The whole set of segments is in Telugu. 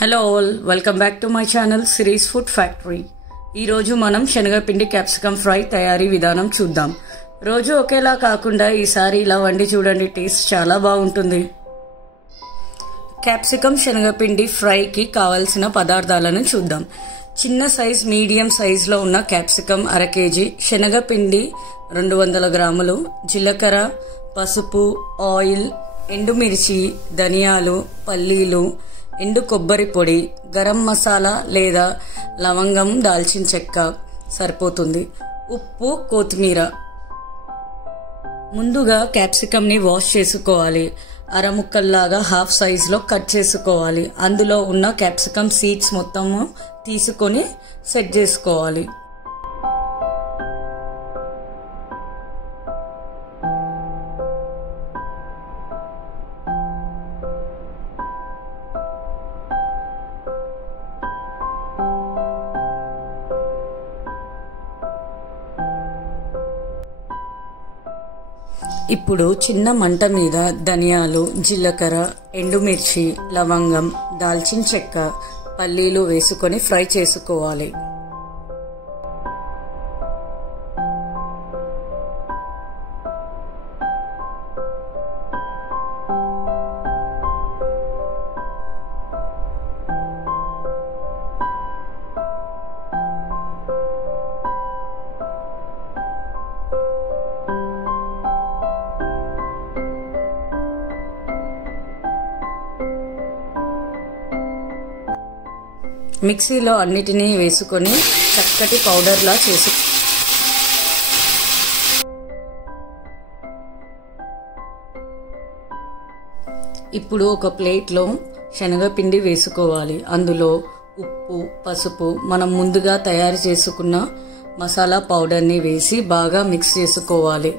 Hello all, welcome back to my channel series food factory. ఈరోజు మనం శనగపిండి క్యాప్సికమ్ ఫ్రై తయారీ విధానం చూద్దాం. రోజు ఒకేలా కాకుండా ఈసారి ఇలా వండి చూడండి, టేస్ట్ చాలా బాగుంటుంది. క్యాప్సికమ్ శనగపిండి ఫ్రైకి కావలసిన పదార్థాలను చూద్దాం. చిన్న సైజ్ మీడియం సైజులో ఉన్న క్యాప్సికమ్ 1/2 kg, శనగపిండి 200 గ్రాములు, జీలకర్ర, పసుపు, ఆయిల్, ఎండుమిర్చి, ధనియాలు, పల్లీలు, ఎండు కొబ్బరి పొడి, గరం మసాలా లేదా లవంగం, దాల్చిన చెక్క సరిపోతుంది. ఉప్పు, కొత్తిమీర. ముందుగా క్యాప్సికమ్ని వాష్ చేసుకోవాలి. అరముక్కల్లాగా హాఫ్ సైజులో కట్ చేసుకోవాలి. అందులో ఉన్న క్యాప్సికమ్ సీడ్స్ మొత్తము తీసుకొని సెట్ చేసుకోవాలి. ఇప్పుడు చిన్న మంట మీద ధనియాలు, జీలకర్ర, ఎండుమిర్చి, లవంగం, దాల్చిన చెక్క, పల్లీలు వేసుకొని ఫ్రై చేసుకోవాలి. మిక్సీలో అన్నిటినీ వేసుకొని చక్కటి పౌడర్లా ఇప్పుడు ఒక ప్లేట్లో శనగపిండి వేసుకోవాలి. అందులో ఉప్పు, పసుపు, మనం ముందుగా తయారు చేసుకున్న మసాలా పౌడర్ని వేసి బాగా మిక్స్ చేసుకోవాలి.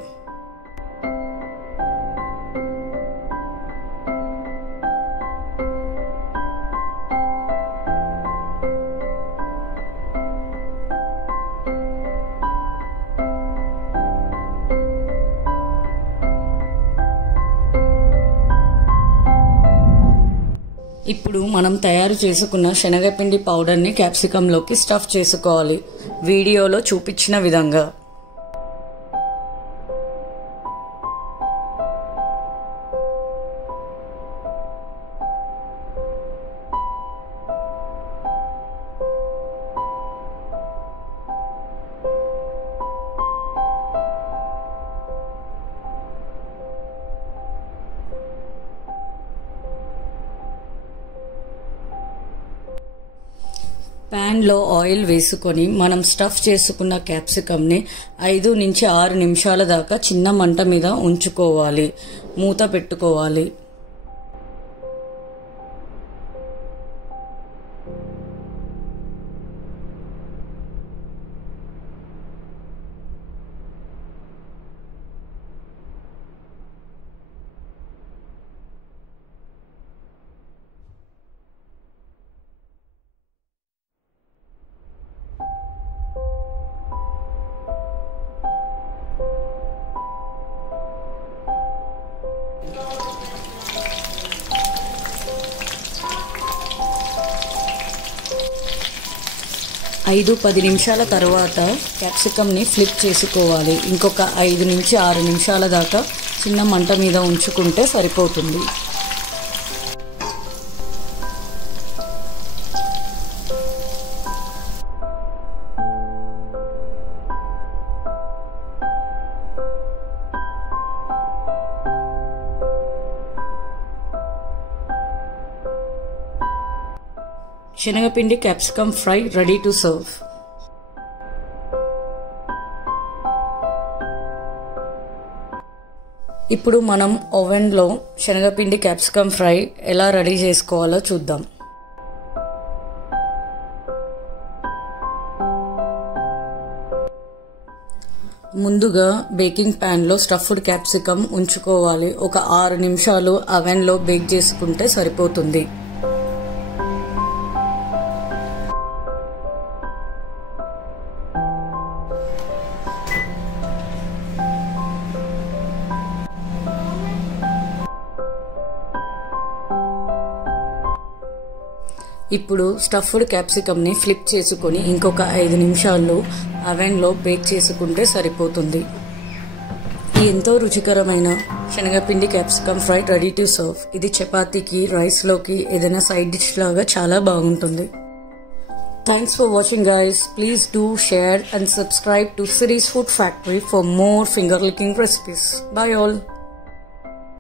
ఇప్పుడు మనం తయారు చేసుకున్న శనగపిండి పౌడర్ని క్యాప్సికంలోకి స్టఫ్ చేసుకోవాలి, వీడియోలో చూపించిన విధంగా. ప్యాన్లో ఆయిల్ వేసుకొని మనం స్టఫ్ చేసుకున్న క్యాప్సికమ్ని 5 నుంచి 6 నిమిషాల దాకా చిన్న మంట మీద ఉంచుకోవాలి. మూత పెట్టుకోవాలి. ఐదు 10 నిమిషాల తర్వాత క్యాప్సికమ్ని ఫ్లిప్ చేసుకోవాలి. ఇంకొక 5 నుంచి 6 నిమిషాల దాకా చిన్న మంట మీద ఉంచుకుంటే సరిపోతుంది. శనగపిండి capsicum fry ready to serve. ఇప్పుడు మనం ఓవెన్లో శనగపిండి క్యాప్సికమ్ ఫ్రై ఎలా రెడీ చేసుకోవాలో చూద్దాం. ముందుగా బేకింగ్ ప్యాన్లో స్టఫ్డ్ క్యాప్సికమ్ ఉంచుకోవాలి. ఒక 6 నిమిషాలు ఓవెన్లో బేక్ చేసుకుంటే సరిపోతుంది. ఇప్పుడు స్టఫ్డ్ క్యాప్సికమ్ని ఫ్లిప్ చేసుకొని ఇంకొక 5 నిమిషాలు అవెన్లో బేక్ చేసుకుంటే సరిపోతుంది. ఈ ఎంతో రుచికరమైన శనగపిండి capsicum fry ready to serve. ఇది చపాతీకి, రైస్లోకి, ఏదైనా సైడ్ డిష్ లాగా చాలా బాగుంటుంది. Thanks for watching guys. Please do share and subscribe to Siri's Food Factory for more finger licking recipes. Bye all.